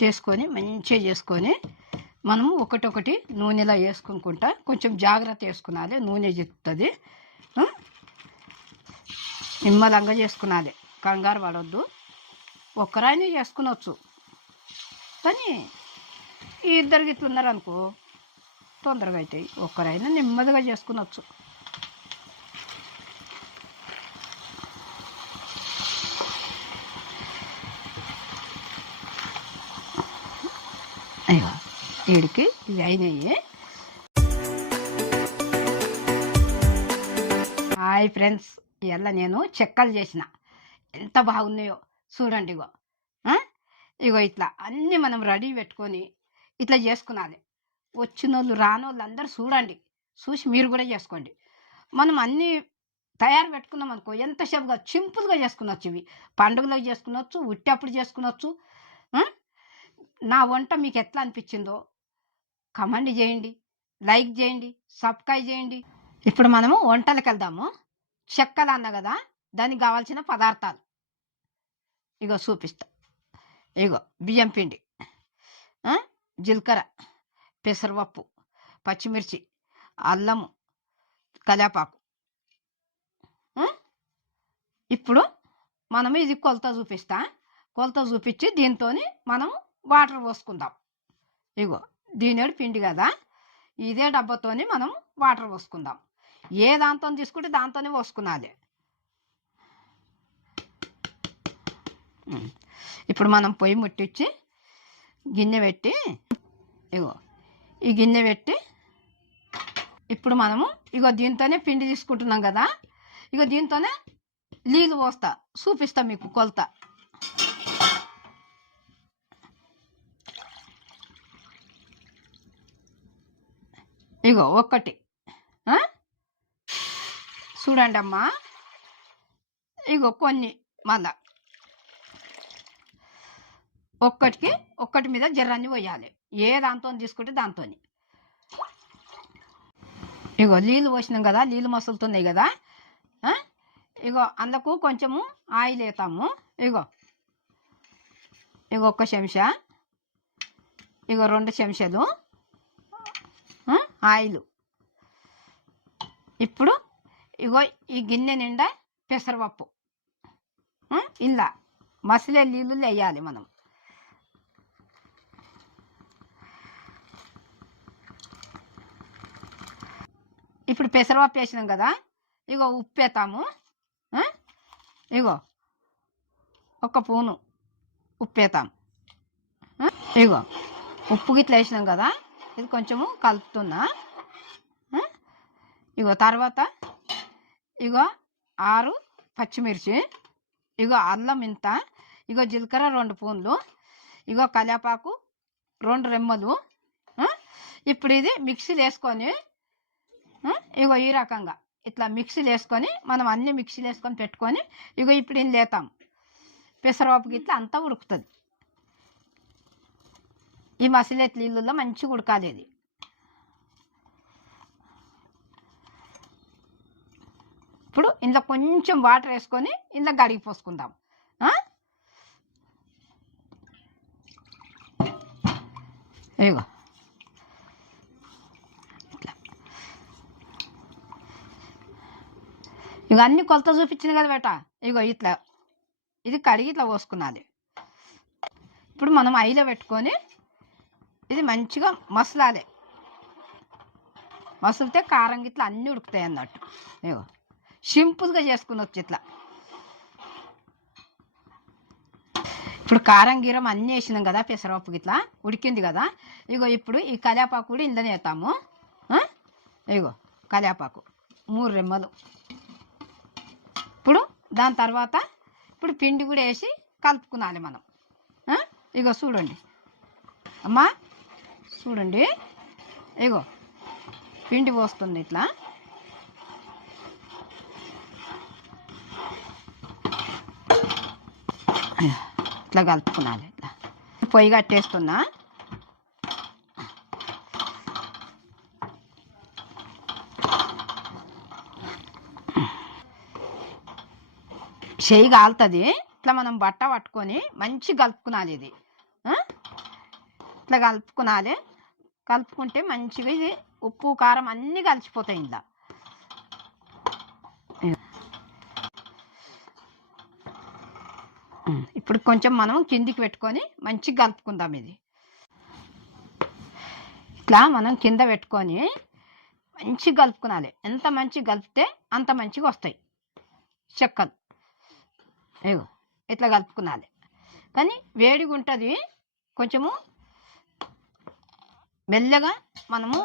చేసుకొని మంచిగా చేసుకొని మనము ఒకటొకటి నూనెలో వేసుకుంటా కొంచెం జాగ్రత్త వేసుకున్నది, నూనె జిత్తుంది. నిమ్మలంగా చేసుకున్నది, కంగారు పడవద్దు. ఒక్కరైనా చేసుకునవచ్చు, కానీ ఈ ఇద్దరు గిట్లు ఉన్నారనుకో తొందరగా అవుతాయి. ఒక్కరైనా నెమ్మదిగా చేసుకునవచ్చు. అయ్యో వీడికి ఇవి అయినాయి. హాయ్ ఫ్రెండ్స్, ఇవాళ నేను చెక్కలు చేసిన, ఎంత బాగున్నాయో చూడండి. ఇగో ఇట్లా అన్నీ మనం రెడీ పెట్టుకొని ఇట్లా చేసుకున్నది. వచ్చిన వాళ్ళు రానోళ్ళు అందరూ చూడండి, చూసి మీరు కూడా చేసుకోండి. మనం అన్నీ తయారు పెట్టుకున్నాం అనుకో ఎంతసేపుగా సింపుల్గా చేసుకునొచ్చు. ఇవి పండుగలకు చేసుకునొచ్చు, ఉట్టేప్పుడు చేసుకునొచ్చు. నా వంట మీకు ఎట్లా అనిపించిందో కమెంట్ చేయండి, లైక్ చేయండి, సబ్స్క్రైబ్ చేయండి. ఇప్పుడు మనము వంటలకు వెళ్దాము. చెక్కలు అన్న కదా, దానికి కావాల్సిన పదార్థాలు ఇగో చూపిస్తా. ఇగో బియ్యం పిండి, జీలకర్ర, పెసరపప్పు, పచ్చిమిర్చి, అల్లము, కరివేపాకు. ఇప్పుడు మనము ఇది కొలత చూపిస్తా. కొలత చూపించి దీంతో మనం వాటర్ పోసుకుందాం. ఇగో దీనేడు పిండి కదా, ఇదే డబ్బాతోని మనం వాటర్ పోసుకుందాం. ఏ దాంతో తీసుకుంటే దాంతోనే పోసుకున్నది. ఇప్పుడు మనం పొయ్యి ముట్టించి గిన్నె పెట్టి, ఇగో ఈ గిన్నె పెట్టి ఇప్పుడు మనము ఇగో దీంతోనే పిండి తీసుకుంటున్నాం కదా, ఇగో దీంతోనే నీళ్ళు పోస్తా, చూపిస్తా మీకు కొలత. ఇగో ఒక్కటి చూడండి అమ్మా. ఇగో కొన్ని మళ్ళా ఒక్కటి మీద జర్రాన్ని పోయాలి. ఏ దాంతో తీసుకుంటే దాంతో. ఇగో నీళ్ళు పోసినాం కదా, నీళ్ళు మసులుతున్నాయి కదా. ఇగో అందుకు కొంచెము ఆయిల్ వేస్తాము. ఇగో ఒక్క చెంచా, ఇగో 2 చెంచాలు ఆయిల్. ఇప్పుడు ఇగో ఈ గిన్నె నిండా పెసరపప్పు ఇలా మసిలే నీళ్ళు వేయాలి మనం. ఇప్పుడు పెసరపప్పు వేసినాం కదా, ఇగో ఉప్పు వేస్తాము. ఇగో 1 స్పూను ఉప్పు వేస్తాం. ఇగో ఉప్పు గిట్ల వేసినాం కదా, ఇది కొంచెము కలుపుతున్నా. ఇగో తర్వాత ఇగో 6 పచ్చిమిర్చి, ఇగో అల్లం ఇంత, ఇగో జీలకర్ర 2 స్పూన్లు, ఇగో కరివేపాకు 2 రెమ్మలు. ఇప్పుడు ఇది మిక్సీలు వేసుకొని ఇగో ఈ రకంగా ఇట్లా మిక్సీలు వేసుకొని మనం అన్ని మిక్సీలు వేసుకొని పెట్టుకొని ఇగో ఇప్పుడు ఇది లేతాం. పెసరపప్పు గిట్ల అంతా ఉడుకుతుంది. ఈ మసిలేట్ నీళ్ళల్లో మంచిగా ఉడకాలి. ఇది ఇప్పుడు ఇందులో కొంచెం వాటర్ వేసుకొని ఇందులో గడిగి పోసుకుందాం. ఇగో ఇట్లా ఇక అన్ని కొలత చూపించింది కదా బేట. ఇగో ఇట్లా ఇది కడిగి ఇట్లా పోసుకున్నది. ఇప్పుడు మనం ఐలో పెట్టుకొని ఇది మంచిగా మసలాలి. మసులితే కారం గిట్లా అన్నీ ఉడుకుతాయి అన్నట్టు. ఇగో సింపుల్గా చేసుకునొచ్చు ఇట్లా. ఇప్పుడు కారం గీరం అన్నీ వేసినాం కదా, పెసరపప్పు గిట్లా ఉడికింది కదా. ఇగో ఇప్పుడు ఈ కరివేపాకు కూడా ఇందులో వేస్తాము. ఇగో కరివేపాకు 3 రెమ్మలు. ఇప్పుడు దాని తర్వాత ఇప్పుడు పిండి కూడా వేసి కలుపుకునాలి మనం. ఇగో చూడండి అమ్మా, చూడండి ఇగో పిండి పోస్తుంది ఇట్లా. ఇట్లా కలుపుకునాలి. ఇట్లా పొయ్యి కట్టేస్తున్నా. చెయ్యి కాలుతుంది. ఇట్లా మనం బట్ట పట్టుకొని మంచి కలుపుకునాలి. ఇది ఇట్లా కలుపుకునాలి. కలుపుకుంటే మంచిగా ఇది ఉప్పు కారం అన్నీ కలిసిపోతాయి ఇందులో. ఇప్పుడు కొంచెం మనం కిందికి పెట్టుకొని మంచిగా కలుపుకుందాం. ఇది ఇట్లా మనం కింద పెట్టుకొని మంచిగా కలుపుకునాలి. ఎంత మంచిగా కలిపితే అంత మంచిగా వస్తాయి చెక్కలు. ఇగో ఇట్లా కలుపుకునాలి. కానీ వేడిగా ఉంటుంది, కొంచెము మెల్లగా మనము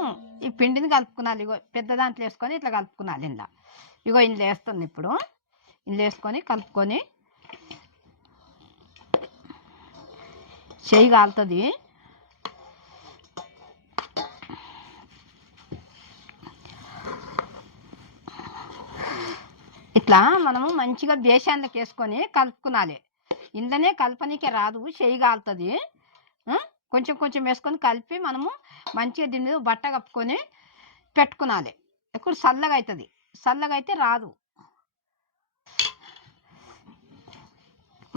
ఈ పిండిని కలుపుకునాలి. ఇగో పెద్ద దాంట్లో వేసుకొని ఇట్లా కలుపుకునాలి. ఇందులో వేస్తుంది. ఇప్పుడు ఇందులో వేసుకొని కలుపుకొని చెయ్యి కాలుతుంది. ఇట్లా మనము మంచిగా బేషన్లోకి వేసుకొని కలుపుకునాలి. ఇందనే కలపనీకే రాదు, చెయ్యి కాలుతుంది. కొంచెం కొంచెం వేసుకొని కలిపి మనము మంచిగా దీని మీద బట్ట కప్పుకొని పెట్టుకునాలి. ఇప్పుడు చల్లగా అవుతుంది, చల్లగా అయితే రాదు.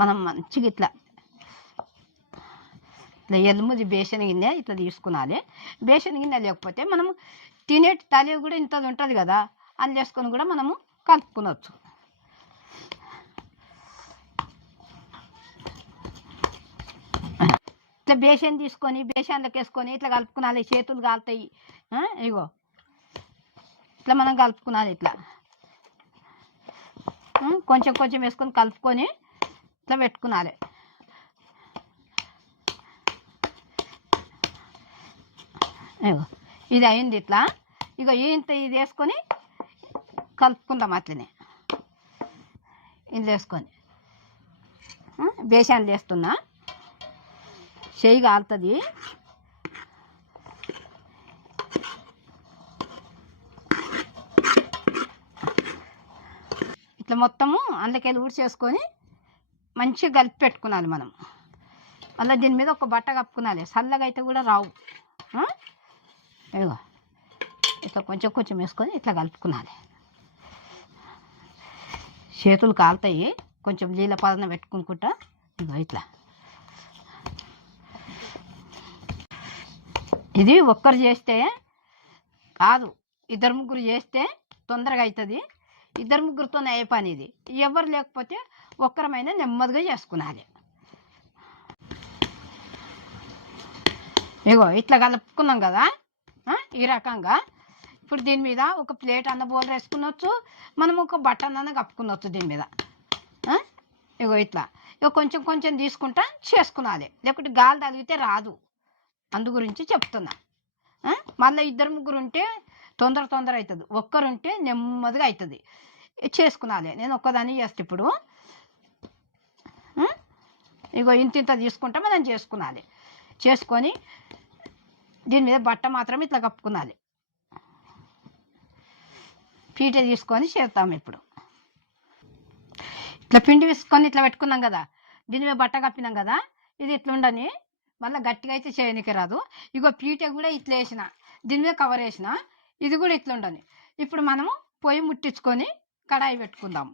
మనం మంచిగా ఇట్లా ఎలుముది బేసన్ గిన్నె ఇట్లా తీసుకునాలి. బేసన్ గిన్నె లేకపోతే మనము తినేటి తలి కూడా ఇంతది ఉంటుంది కదా, అది వేసుకొని కూడా మనము కలుపుకునవచ్చు. ఇట్లా బేసన్ తీసుకొని బేసన్లోకి వేసుకొని ఇట్లా కలుపుకునాలి. చేతులు కాలుతాయి. ఇగో ఇట్లా మనం కలుపుకునాలి. ఇట్లా కొంచెం కొంచెం వేసుకొని కలుపుకొని ఇట్లా పెట్టుకునాలి. ఇగో ఇది అయింది. ఇట్లా ఇగో ఇంత ఇది వేసుకొని కలుపుకుందాం. అట్లనే ఇది వేసుకొని బేసన్లు వేస్తున్నా, చెయ్యి కాలుతుంది. ఇట్లా మొత్తము అందుకెళ్ళి ఊడ్చేసుకొని మంచిగా కలిపి పెట్టుకునాలి మనం. మళ్ళీ దీని మీద ఒక బట్ట కప్పుకునాలి. చల్లగా అయితే కూడా రావు. ఇదిగో ఇట్లా కొంచెం కొంచెం వేసుకొని ఇట్లా కలుపుకునాలి. చేతులు కాలుతాయి, కొంచెం నీళ్ళ పదన పెట్టుకుంటా. ఇదిగో ఇట్లా ఇది ఒక్కరు చేస్తే కాదు, ఇద్దరు ముగ్గురు చేస్తే తొందరగా అవుతుంది. ఇద్దరు ముగ్గురితోనే అయ్యే పని ఇది. ఎవరు లేకపోతే ఒక్కరమైనా నెమ్మదిగా చేసుకునాలి. ఇగో ఇట్లా కలుపుకున్నాం కదా, ఈ రకంగా. ఇప్పుడు దీని మీద ఒక ప్లేట్ అన్న బోల్ వేసుకునవచ్చు, మనం ఒక బట్టన్న కప్పుకునవచ్చు దీని మీద. ఇగో ఇట్లా ఇగో కొంచెం కొంచెం తీసుకుంటా చేసుకునాలి, లేకుంటే గాలి తగిలితే రాదు. అందు గురించి చెప్తున్నా. మళ్ళీ ఇద్దరు ముగ్గురు ఉంటే తొందర అవుతుంది, ఒక్కరుంటే నెమ్మదిగా అవుతుంది. చేసుకునాలి. నేను ఒక్కదాన్ని చేస్తే ఇప్పుడు ఇగో ఇంత తీసుకుంటా మనం చేసుకునాలి. చేసుకొని దీని మీద బట్ట మాత్రం ఇట్లా కప్పుకునాలి. పీట తీసుకొని చేస్తాము. ఇప్పుడు ఇట్లా పిండి వేసుకొని ఇట్లా పెట్టుకున్నాం కదా, దీని మీద బట్ట కప్పినాం కదా, ఇది ఇట్లా ఉండని. మళ్ళీ గట్టిగా అయితే చేయనికి రాదు. ఇగో పీట కూడా ఇట్లా వేసిన, దీని మీద కవర్ వేసిన, ఇది కూడా ఇట్లా ఉండని. ఇప్పుడు మనము పొయ్యి ముట్టించుకొని కడాయి పెట్టుకుందాము.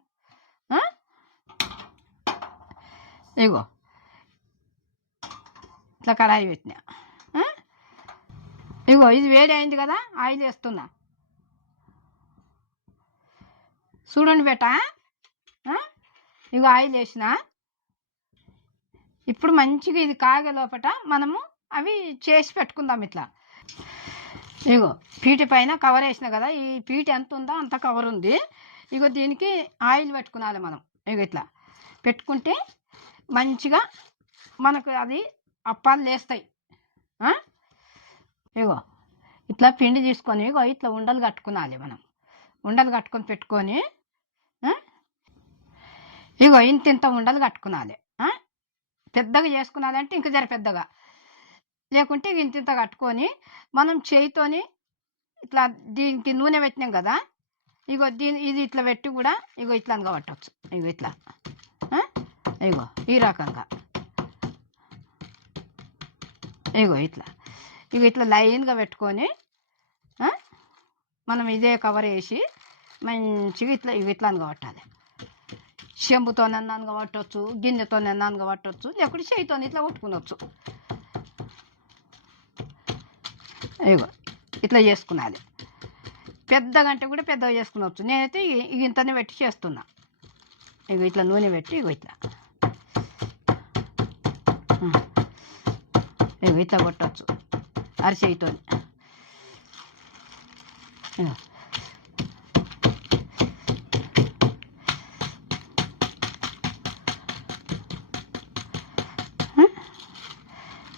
ఇగో ఇట్లా కడాయి పెట్టినా. ఇగో ఇది వేడి అయింది కదా, ఆయిల్ వేస్తున్నా. చూడండి బేట, ఇగో ఆయిల్ వేసిన. ఇప్పుడు మంచిగా ఇది కాగే లోపల మనము అవి చేసి పెట్టుకుందాం. ఇట్లా ఇగో పీట పైన కవర్ వేసిన కదా, ఈ పీట ఎంత ఉందో అంత కవర్ ఉంది. ఇగో దీనికి ఆయిల్ పెట్టుకునాలి మనం. ఇగో ఇట్లా పెట్టుకుంటే మంచిగా మనకు అది అప్పాలు లేస్తాయి. ఇగో ఇట్లా పిండి తీసుకొని ఇగో ఇట్లా ఉండలు కట్టుకునాలి మనం. ఉండలు కట్టుకొని పెట్టుకొని ఇగో ఇంత ఉండలు కట్టుకునాలి. పెద్దగా చేసుకున్నాలంటే ఇంక జర పెద్దగా, లేకుంటే ఇంత కట్టుకొని మనం చేయితోని ఇట్లా దీనికి నూనె పెట్టినాం కదా, ఇగో ఇది ఇట్లా పెట్టి కూడా ఇగో ఇట్లా పట్టవచ్చు. ఇగో ఇట్లా ఇగో ఈ రకంగా ఇగో ఇట్లా ఇట్లా లైన్గా పెట్టుకొని మనం ఇదే కవర్ వేసి మంచిగా ఇట్లా ఇట్లా అనగబట్టాలి. చెంబుతో అనగబట్టవచ్చు, గిన్నెతో అనగబట్టవచ్చు, లేకుంటే చేయితో ఇట్లా కొట్టుకునవచ్చు. ఇగో ఇట్లా చేసుకున్నది. పెద్ద గంట కూడా పెద్దగా చేసుకునవచ్చు. నేనైతే ఇంతనే పెట్టి చేస్తున్నా. ఇగో ఇట్లా నూనె పెట్టి ఇగో ఇట్లా ఇగో ఇట్లా కొట్టచ్చు అరిచేయితో.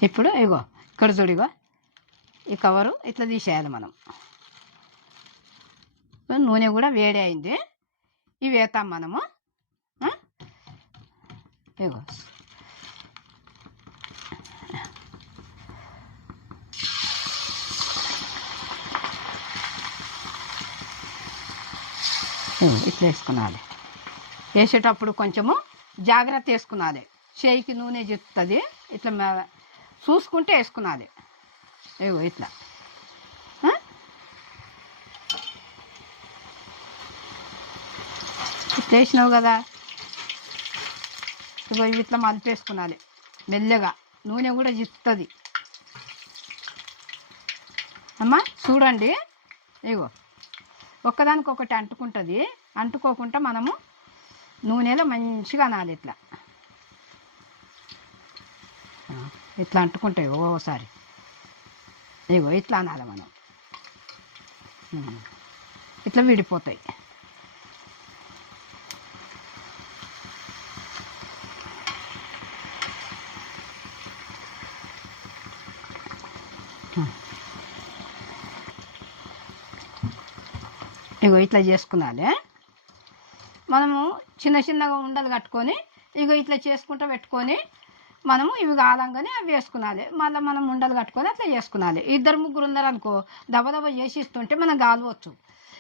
ఇప్పుడు ఇగో ఇక్కడ చూడిగో ఈ కవరు ఇట్లా తీసేయాలి మనం. నూనె కూడా వేడి అయింది. ఇవి వేస్తాం మనము. ఇగో ఇట్లా వేసుకున్నాలి. వేసేటప్పుడు కొంచెము జాగ్రత్త వేసుకున్నది. చేయికి నూనె జిస్తుంది. ఇట్లా చూసుకుంటే వేసుకున్నది. ఇగో ఇట్లా ఇట్లా వేసినావు కదా. ఇగో ఇవి ఇట్లా మలిపేసుకున్నది మెల్లగా. నూనె కూడా జిస్తుంది అమ్మా. చూడండి ఇగో ఒక్కదానికొకటి అంటుకుంటుంది. అంటుకోకుండా మనము నూనెలో మంచిగా అనాలి. ఇట్లా ఇట్లా అంటుకుంటాయి ఓసారి. ఇగో ఇట్లా అనాలి మనం. ఇట్లా విడిపోతాయి. ఇగో ఇట్లా చేసుకున్నాలి. మనము చిన్న చిన్నగా ఉండలు కట్టుకొని ఇగో ఇట్లా చేసుకుంటూ పెట్టుకొని మనము ఇవి కాలంగానే అవి వేసుకున్నాలి. మళ్ళీ మనం ఉండలు కట్టుకొని అట్లా చేసుకున్నాలి. 2-3 ఉన్నారనుకో దబదబ చేసి ఇస్తుంటే మనం కాలవచ్చు.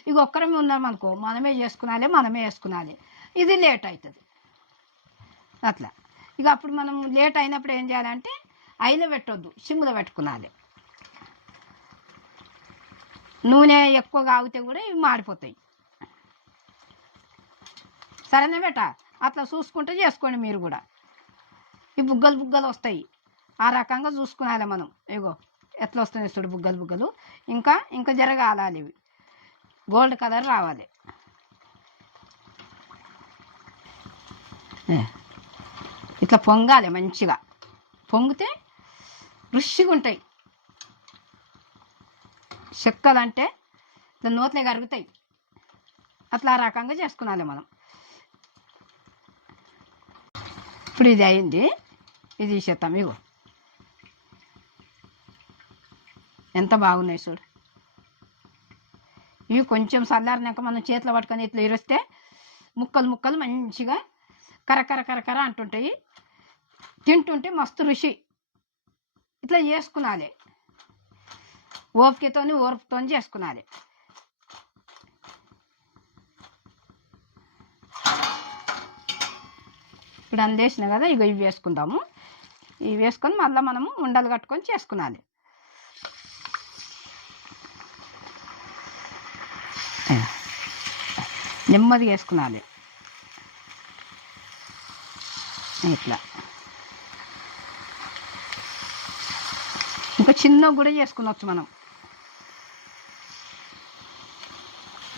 ఇక ఒక్కరమే ఉన్నామనుకో మనమే చేసుకున్నాలి, మనమే వేసుకున్నాలి. ఇది లేట్ అవుతుంది అట్లా. ఇక అప్పుడు మనం లేట్ అయినప్పుడు ఏం చేయాలంటే ఐలో పెట్టొద్దు, సిమ్లో పెట్టుకున్నాలి. నూనె ఎక్కువగా ఆగితే కూడా ఇవి మాడిపోతాయి. సరేనా బేట? అట్లా చూసుకుంటే చేసుకోండి మీరు కూడా. ఈ బుగ్గలు బుగ్గలు వస్తాయి. ఆ రకంగా చూసుకున్నాలి మనం. ఇగో ఎట్లా వస్తున్నాయి చూడు బుగ్గలు బుగ్గలు. ఇంకా జరగాలి. ఇవి గోల్డ్ కలర్ రావాలి. ఇట్లా పొంగాలి మంచిగా. పొంగితే రుచిగా ఉంటాయి. చెక్కలంటే ఇట్లా నోట్లే కరుగుతాయి. అట్లా ఆ రకంగా చేసుకున్నాలి మనం. ఇప్పుడు ఇది అయింది. ఇది తీసేస్తాం. ఇగో ఎంత బాగున్నాయి చూడు. ఇవి కొంచెం చల్లారినాక మనం చేతిలో పట్టుకొని ఇట్లా ఇరిస్తే ముక్కలు ముక్కలు మంచిగా కరకర కరకర అంటుంటాయి. తింటుంటే మస్తు రుచి. ఇట్లా చేసుకున్నాలి. ఓర్పుతో చేసుకున్నాలి. ఇప్పుడు అందేసిన కదా. ఇగో ఇవి వేసుకుందాము. ఇవి వేసుకొని మళ్ళీ మనము ఉండలు కట్టుకొని చేసుకున్నాలి. నెమ్మదిగా వేసుకున్నాలి. ఇట్లా ఇంకా చిన్నగా కూడా చేసుకునవచ్చు మనం.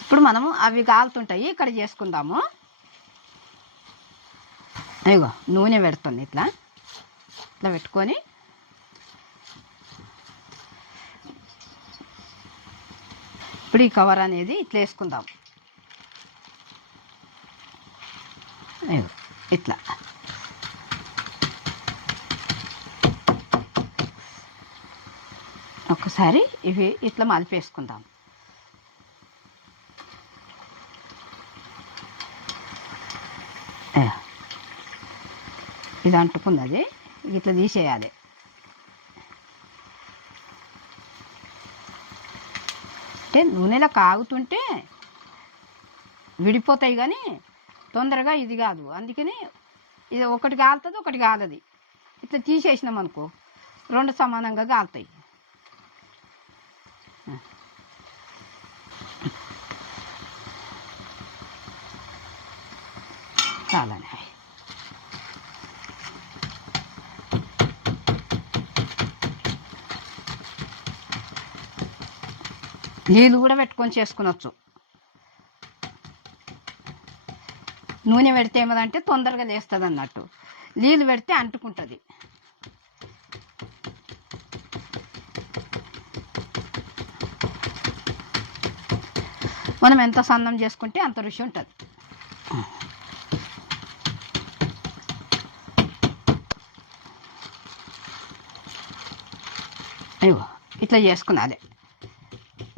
ఇప్పుడు మనము అవి కాలుతుంటాయి. ఇక్కడ చేసుకుందాము. ఇగో నూనె పెడుతుంది. ఇట్లా పెట్టుకొని ఇప్పుడు ఈ కవర్ అనేది ఇట్లా వేసుకుందాం. ఇట్లా ఒకసారి ఇవి ఇట్లా మలిపేసుకుందాం. ఇది అంటుకున్నది. ఇట్లా తీసేయాలి. అంటే నూనెలో కాగుతుంటే విడిపోతాయి కానీ తొందరగా ఇది కాదు. అందుకని ఇది ఒకటి కాలుతుంది, ఒకటి కాలది. ఇట్లా తీసేసినాం అనుకో 2 సమానంగా కాలుతాయి. చాలని నీళ్ళు కూడా పెట్టుకొని చేసుకునొచ్చు. నూనె పెడితే ఏమదంటే తొందరగా లేస్తుంది అన్నట్టు, నీళ్ళు పెడితే అంటుకుంటుంది. మనం ఎంత సన్నం చేసుకుంటే అంత రుచి ఉంటుంది. అయ్యో ఇట్లా చేసుకున్నది,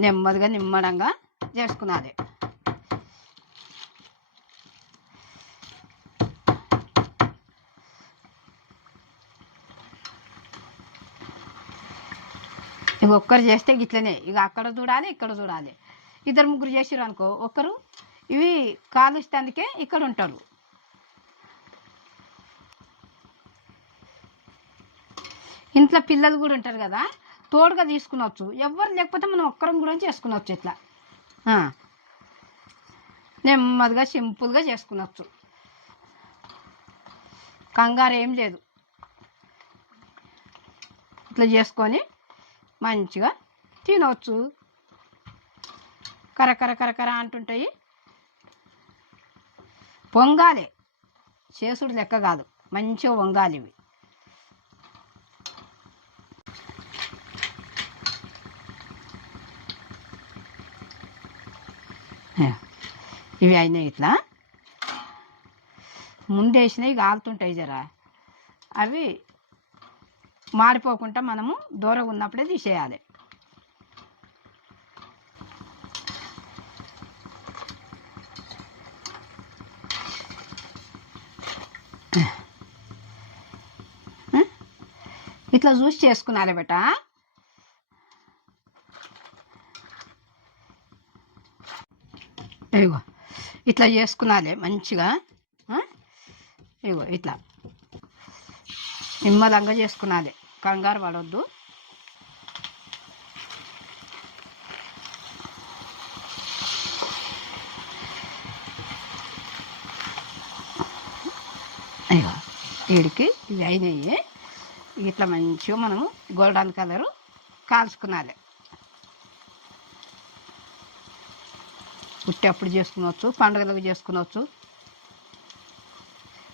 నెమ్మదిగా నిమ్మడంగా చేసుకున్నది. ఇక ఒక్కరు చేస్తే ఇట్లనే, ఇక అక్కడ చూడాలి ఇక్కడ చూడాలి. ఇద్దరు ముగ్గురు చేసారు అనుకో, ఒక్కరు ఇవి కాలుస్తానికే ఇక్కడ ఉంటారు. ఇంట్లో పిల్లలు కూడా ఉంటారు కదా, తోడుగా తీసుకునవచ్చు. ఎవరు లేకపోతే మనం ఒక్కరం కూడా చేసుకునవచ్చు. ఇట్లా నెమ్మదిగా సింపుల్గా చేసుకునవచ్చు, కంగారు ఏం లేదు. ఇట్లా చేసుకొని మంచిగా తినవచ్చు. కరకర కరకర అంటుంటాయి. పొంగాలి, చేసుడు లెక్క కాదు, మంచిగా వంగాలి ఇవి. ఇవి అయినాయి. ఇట్లా ముందేసినవి కాలుతుంటాయి జరా, అవి మాడిపోకుండా మనము దూరంగా ఉన్నప్పుడే తీసేయాలి. ఇట్లా చూసి చేసుకున్నారే బేట. ఇగో ఇట్లా చేసుకున్నాలే మంచిగా. ఇగో ఇట్లా నిమ్మలంగా చేసుకున్నాలే, కంగారు పడవద్దు. ఇగో వీడికి ఇవి అయినాయి. ఇట్లా మంచిగా మనము గోల్డెన్ కలరు కాల్చుకున్నాలి. పుట్టేప్పుడు చేసుకునవచ్చు, పండుగలకు చేసుకునవచ్చు,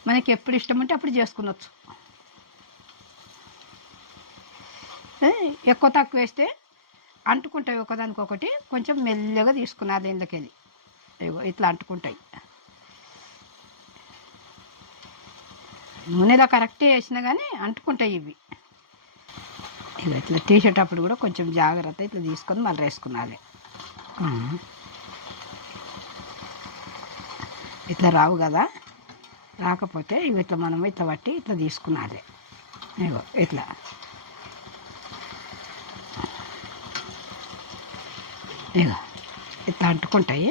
మనకి ఎప్పుడు ఇష్టం ఉంటే అప్పుడు చేసుకునవచ్చు. ఎక్కువ తక్కువ వేస్తే అంటుకుంటాయి ఒకదానికొకటి. కొంచెం మెల్లగా తీసుకున్నారు ఇందుకెళ్ళి, ఇట్లా అంటుకుంటాయి. నూనెలో కరెక్ట్ వేసినా కానీ అంటుకుంటాయి ఇవి. ఇట్లా తీసేటప్పుడు కూడా కొంచెం జాగ్రత్త ఇట్లా తీసుకొని మళ్ళీ వేసుకున్నాలి. ఇట్లా రావు కదా, రాకపోతే ఇవి ఇట్లా మనం ఇట్లా పట్టి ఇట్లా తీసుకున్నాలి. ఇగో ఇట్లా ఇగో ఇట్లా అంటుకుంటాయి.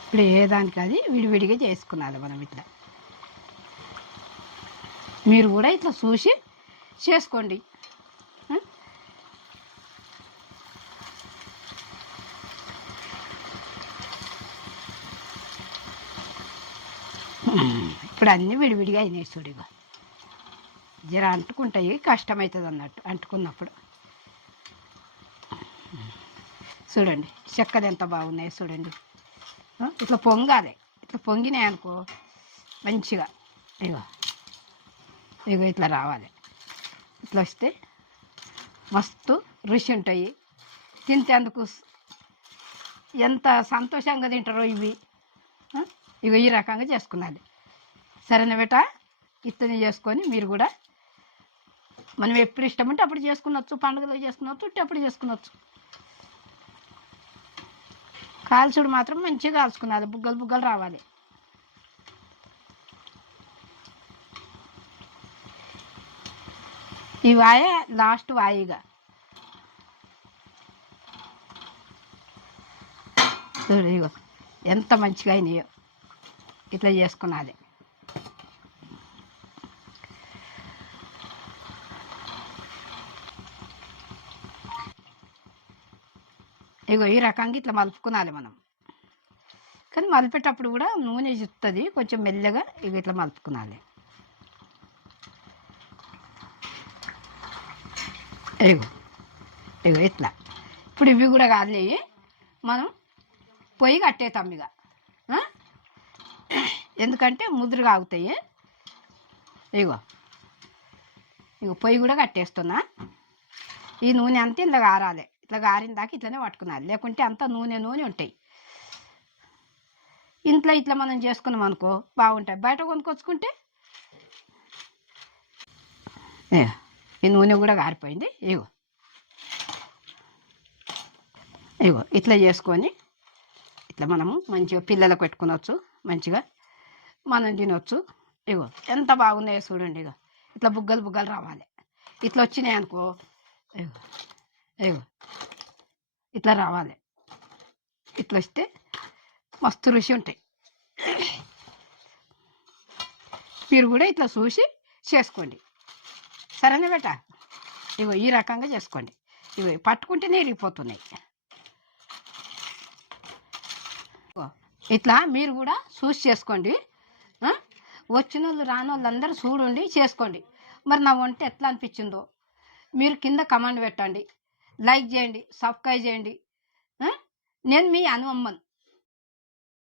ఇప్పుడు ఏ దానికి అది విడివిడిగా చేసుకున్నాలి మనం. ఇట్లా మీరు కూడా ఇట్లా చూసి చేసుకోండి. ఇప్పుడు అన్నీ విడివిడిగా అయినాయి చూడిగా. జర అంటుకుంటాయి, కష్టమవుతుంది అన్నట్టు అంటుకున్నప్పుడు. చూడండి చెక్కలు ఎంత బాగున్నాయి చూడండి. ఇట్లా పొంగాలి, ఇట్లా పొంగినాయి అనుకో మంచిగా. ఇగో ఇగో ఇట్లా రావాలి. ఇట్లా వస్తే మస్తు రుచి ఉంటాయి. తింటేందుకు ఎంత సంతోషంగా తింటారో ఇవి. ఇగో ఈ రకంగా చేసుకున్నది. సరేనా బేట, ఇట్లనే చేసుకొని మీరు కూడా మనం ఎప్పుడు ఇష్టం ఉంటే అప్పుడు చేసుకునవచ్చు, పండుగలో చేసుకునవచ్చు, అప్పుడు చేసుకునవచ్చు. కాల్చుడు మాత్రం మంచిగా కాల్చుకున్నది, బుగ్గలు బుగ్గలు రావాలి. ఈ వాయ లాస్ట్ వాయిగా చూడు. ఇగో ఎంత మంచిగా అయినాయో. ఇట్లా చేసుకున్నది. ఇగో ఈ రకంగా ఇట్లా మలుపుకునాలి మనం. కానీ మలిపేటప్పుడు కూడా నూనె చుస్తుంది కొంచెం మెల్లగా. ఇవి ఇట్లా మలుపుకునాలి. ఇగో ఇగో ఇట్లా ఇప్పుడు ఇవి కూడా కాలినాయి, మనం పొయ్యి కట్టేతాం ఇక. ఎందుకంటే ముదురుగా ఆగుతాయి. ఇగో ఇగో పొయ్యి కూడా కట్టేస్తున్నా. ఈ నూనె అంతా ఇలా గారాలి, ఇట్లా గారిన దాకా ఇట్లనే పట్టుకున్నాలి, లేకుంటే అంతా నూనె ఉంటాయి. ఇంట్లో ఇట్లా మనం చేసుకున్నాం అనుకో బాగుంటాయి. బయట కొనుక్కొచ్చుకుంటే ఈ నూనె కూడా గారిపోయింది. ఇగో ఇగో ఇట్లా చేసుకొని ఇట్లా మనము మంచిగా పిల్లలకు పెట్టుకునవచ్చు, మంచిగా మనం తినవచ్చు. ఇగో ఎంత బాగున్నాయో చూడండి. ఇగో ఇట్లా బుగ్గలు బుగ్గలు రావాలి. ఇట్లా వచ్చినాయి అనుకో, ఇగో ఇగో ఇట్లా రావాలి. ఇట్లా వస్తే మస్తు రుచి ఉంటాయి. మీరు కూడా ఇట్లా చూసి చేసుకోండి, సరేనా బేట? ఇగో ఈ రకంగా చేసుకోండి. ఇవి పట్టుకుంటేనే ఇరిగిపోతున్నాయి. ఇట్లా మీరు కూడా చూసి చేసుకోండి. వచ్చిన వాళ్ళు రాని వాళ్ళు అందరూ చూడండి, చేసుకోండి. మరి నా వంట ఎట్లా అనిపించిందో మీరు కింద కమెంట్ పెట్టండి, లైక్ చేయండి, సబ్స్క్రైబ్ చేయండి. నేను మీ అనుమమ్మన్.